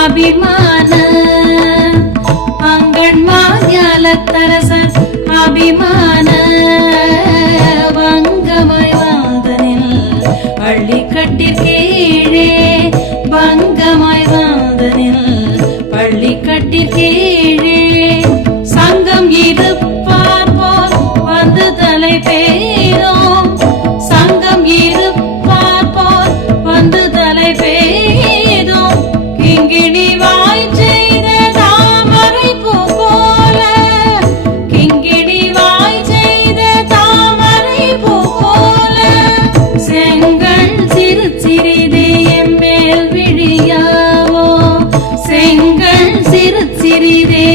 அபிமான அங்கண்மாஞாலத்தரசர் அபிமான வங்கமாய் வாதனில் பள்ளிக்கட்டிற்கீழே வங்கமாய் வாதனில் பள்ளிக்கட்டிற்கீழே சங்கம் இருப்பார் போல் வந்து தலை பெய்தோம் சங்கம் இருப்பார் போல் வந்து தலை பெய்தோம் கிங்கிணி வாய் செய்த தாமரை பூ போல கிங்கிணி வாய் செய்த தாமரை பூ போல செங்கல் சிறு சிறிதே மேல் விழியாவோ செங்கல் சிறு சிறிதே